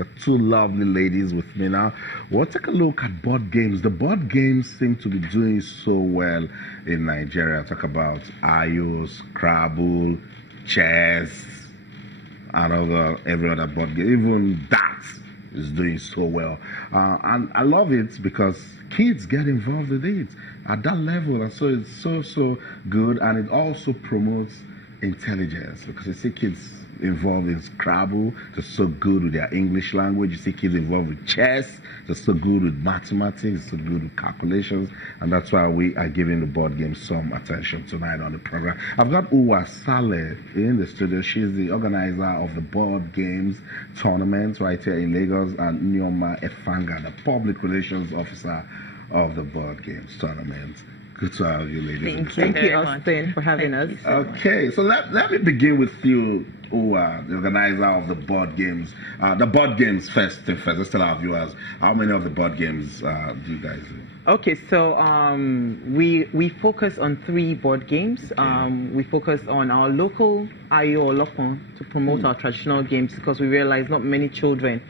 got two lovely ladies with me now. We'll take a look at board games. The board games seem to be doing so well in Nigeria. Talk about Ayo, Scrabble, chess, and every other board game. Even that is doing so well. And I love it because kids get involved with it at that level. And so it's so good. And it also promotes intelligence, because you see kids involved in Scrabble, they're so good with their English language. You see kids involved with chess, they're so good with mathematics, so good with calculations, and that's why we are giving the board game some attention tonight on the program. I've got Uwa Saleh in the studio. She's the organizer of the board games tournament right here in Lagos, and Nneoma Efanga, the public relations officer of the board games tournament. Good to have you, ladies. Thank you, Austin, for having us. Okay, so let me begin with you, who are the organizer of the board games. The board games first. Let's tell our viewers, how many of the board games do you guys do? Okay, so we focus on 3 board games. We focus on our local Ayo Olopon to promote our traditional games, because we realize not many children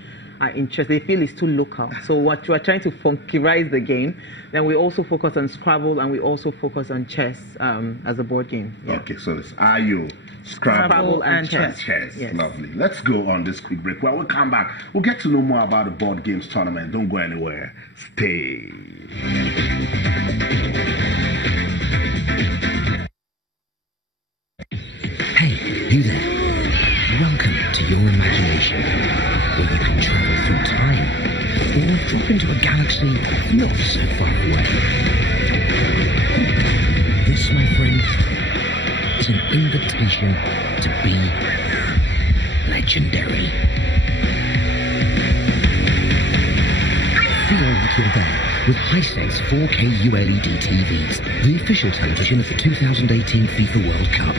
are interested. They feel it's too local. So what we're trying to funkize the game. Then we also focus on Scrabble, and we also focus on chess as a board game. Yeah. Okay, so it's Ayo, Scrabble and chess. Yes. Lovely. Let's go on this quick break. When we come back, we'll get to know more about the board games tournament. Don't go anywhere. Stay. Hey, you there. Welcome to your imagination, where you can travel through time or drop into a galaxy not so far away. This, my friend, is an invitation to be legendary. Feel like you're there with Hisense 4K ULED TVs, the official television of the 2018 FIFA World Cup.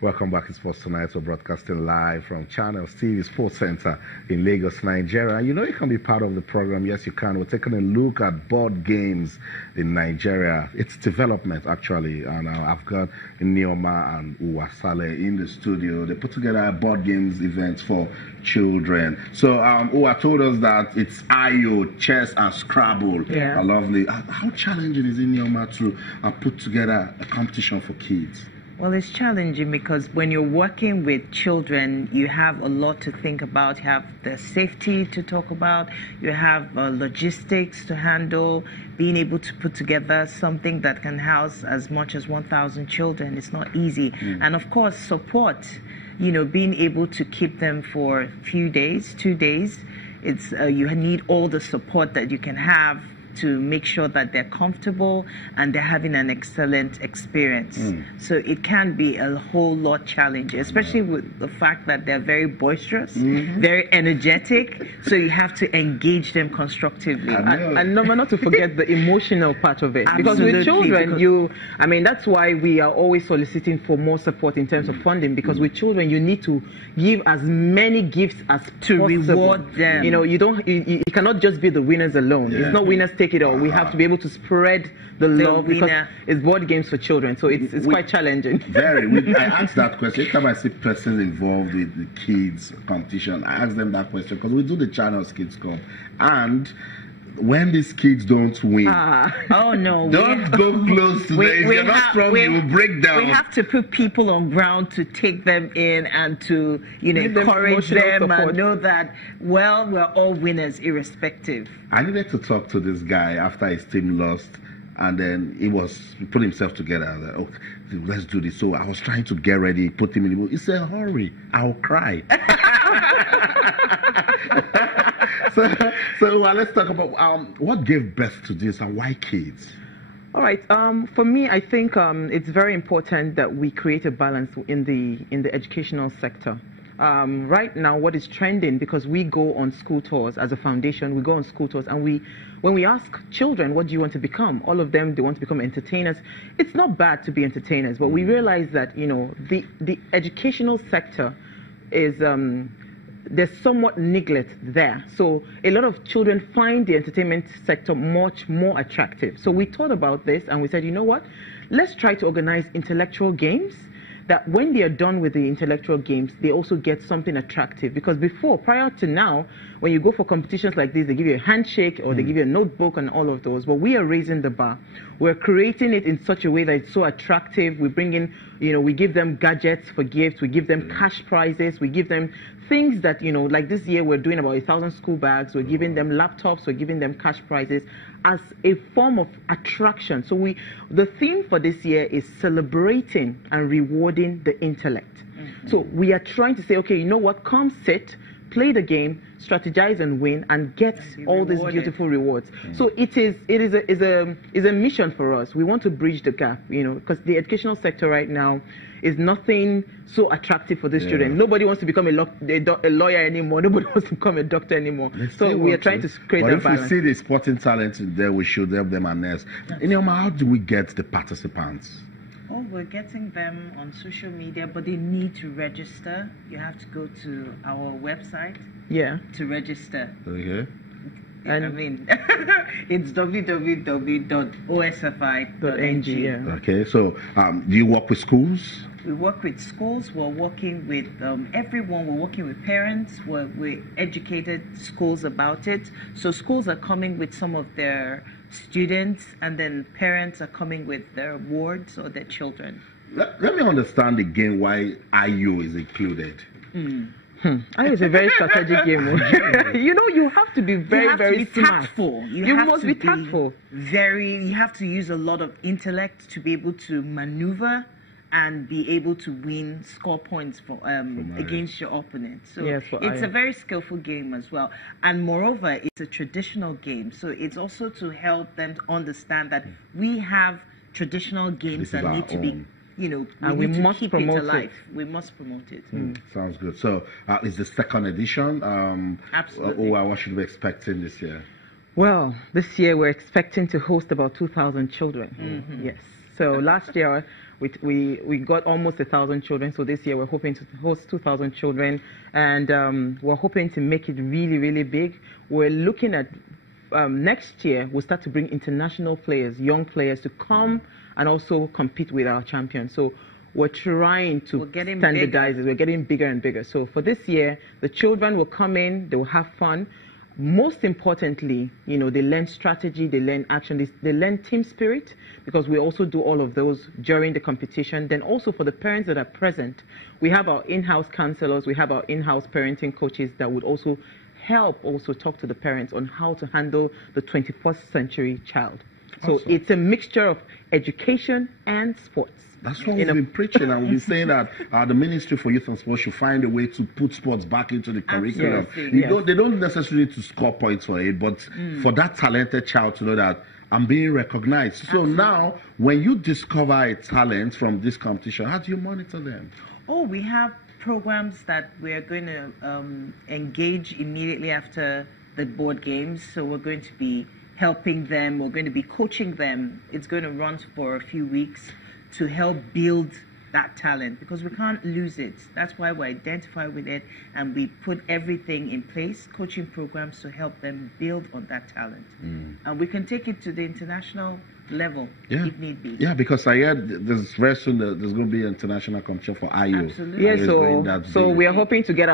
Welcome back to Sports Tonight. We're broadcasting live from Channels TV Sports Center in Lagos, Nigeria. You know you can be part of the program. Yes, you can. We're taking a look at board games in Nigeria. It's development, actually. And I've got Nneoma and Uwa Saleh in the studio. They put together a board games event for children. So Uwa told us that it's Ayo, chess, and Scrabble. Yeah. Lovely. How challenging is it, Nneoma, to put together a competition for kids? Well, it's challenging because when you're working with children, you have a lot to think about. You have the safety to talk about. You have logistics to handle. Being able to put together something that can house as much as 1,000 children, it's not easy. And of course, support. You know, being able to keep them for a few days, 2 days. It's you need all the support that you can have to make sure that they're comfortable and they're having an excellent experience. So it can be a whole lot challenging, especially with the fact that they're very boisterous, very energetic. So you have to engage them constructively. And not to forget the emotional part of it. Because Absolutely, with children, that's why we are always soliciting for more support in terms of funding, because with children, you need to give as many gifts as to possible. reward them. You cannot just be the winners alone. It's not winners take it all. We have to be able to spread the love, because it's board games for children, so it's quite challenging. Very. I ask that question every time I see persons involved with the kids competition. I ask them that question because we do the Channels Kids Cup, and when these kids don't win, oh no, don't go close to them. If you're not strong, you will break down. We have to put people on ground to take them in and to encourage them and know that we're all winners irrespective. I needed to talk to this guy after his team lost, and then he put himself together. I was like, oh, let's do this. So I was trying to get ready, put him in the mood. He said, hurry, I'll cry. So let's talk about what gave birth to this and why kids? All right. For me, I think it's very important that we create a balance in the educational sector. Right now, what is trending, because we go on school tours as a foundation, we go on school tours, and when we ask children, what do you want to become? All of them, they want to become entertainers. It's not bad to be entertainers, but we realize that, the educational sector is, there's somewhat neglect there. So a lot of children find the entertainment sector much more attractive. So we thought about this and we said, you know what? Let's try to organize intellectual games that when they are done with the intellectual games, they also get something attractive. Because prior to now, when you go for competitions like this, they give you a handshake or they give you a notebook and all of those. But we are raising the bar. We're creating it in such a way that it's so attractive. We bring in, we give them gadgets for gifts. We give them cash prizes. We give them things that, like this year, we're doing about 1,000 school bags. We're giving them laptops. We're giving them cash prizes as a form of attraction. So the theme for this year is celebrating and rewarding the intellect. So we are trying to say, okay, you know what? Come sit, play the game, strategize and win, and get all these beautiful rewards. So it is a mission for us. We want to bridge the gap, because the educational sector right now is nothing so attractive for these children. Nobody wants to become a lawyer anymore. Nobody wants to become a doctor anymore. So we are trying to create that balance. If we see the sporting talent in there, we should help them harness. How do we get the participants? Oh, we're getting them on social media, but they need to register. You have to go to our website to register. Okay. And it's www.osfi.ng. Okay, so do you work with schools? We work with schools. We're working with everyone. We're working with parents. We educated schools about it. So schools are coming with some of their students, and then parents are coming with their wards or their children. Let me understand again why IU is included. IU is a very strategic game. You have to be very smart. Tactful. You must be tactful. You have to use a lot of intellect to be able to maneuver and be able to score points against your opponent. So it's a very skillful game as well. And moreover, it's a traditional game. So it's also to help them to understand that we have traditional games that need to be, we must keep it alive. We must promote it. Sounds good. So is the second edition? Absolutely. What should we be expecting this year? Well, this year we're expecting to host about 2,000 children. Yes. So last year, we got almost 1,000 children, so this year we're hoping to host 2,000 children, and we're hoping to make it really, really big. We're looking at next year, we'll start to bring international players, young players, to come and also compete with our champions. So we're trying to standardize it. We're getting bigger and bigger. So for this year, the children will come in, they will have fun. Most importantly, they learn strategy, they learn action, they learn team spirit, because we also do all of those during the competition. Then also for the parents that are present, we have our in-house counselors, we have our in-house parenting coaches that would also help talk to the parents on how to handle the 21st century child. So Awesome. it's a mixture of education and sports. That's what we've been preaching, and we've been saying that the Ministry for Youth and Sports should find a way to put sports back into the curriculum. Absolutely. They don't necessarily need to score points for it, but for that talented child to know that I'm being recognized. So now, when you discover a talent from this competition, how do you monitor them? Oh, we have programs that we're going to engage immediately after the board games. So we're going to be helping them. We're going to be coaching them. It's going to run for a few weeks to help build that talent, because we can't lose it. That's why we identify with it and we put everything in place, coaching programs to help them build on that talent. And we can take it to the international level if need be. Yeah, because I heard there's very soon there's going to be an international competition for IU. Absolutely. Yeah, IU is going that so big. we are hoping to get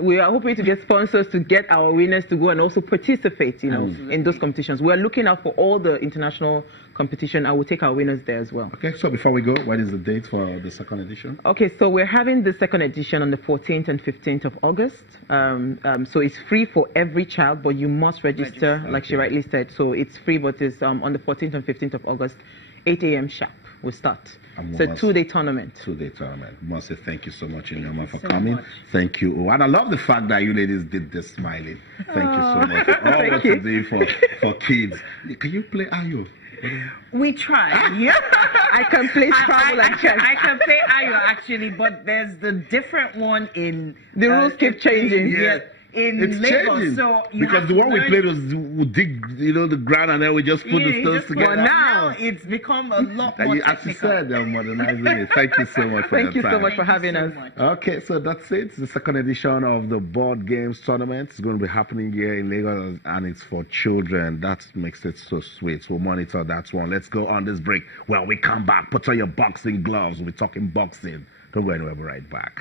we are hoping to get sponsors to get our winners to go and also participate, in those competitions. We are looking out for all the international competition. I will take our winners there as well. Okay, so before we go, what is the date for the second edition? Okay, so we're having the second edition on the 14th and 15th of August. So it's free for every child, but you must register, like she rightly said. So it's free, but it's on the 14th and 15th of August, 8 a.m. sharp. We'll start. It's a 2-day tournament. 2-day tournament. I must say thank you so much, Inyoma, for so coming. much. Thank you. Oh, and I love the fact that you ladies did this smiling. Thank you so much for all what you do for kids. Can you play Ayo? We try. Yeah. I can play Scrabble and chess. I can play Ayo actually, but there's the different one in The rules keep changing. Yeah. In It's Lagos, changing. so you because have the to one we learn- played was we dig, the ground, and then we just put the you stones just put- together. But now- it's become a lot And more you, as you technical. said, they're modernizing it. Thank you so much for Thank your you so time. much for Thank you having so us. much. Okay, so that's it. The second edition of the Board Games Tournament is going to be happening here in Lagos, and it's for children. That makes it so sweet. We'll monitor that one. Let's go on this break. When we come back, put on your boxing gloves. We'll be talking boxing. Don't go anywhere. We'll be right back.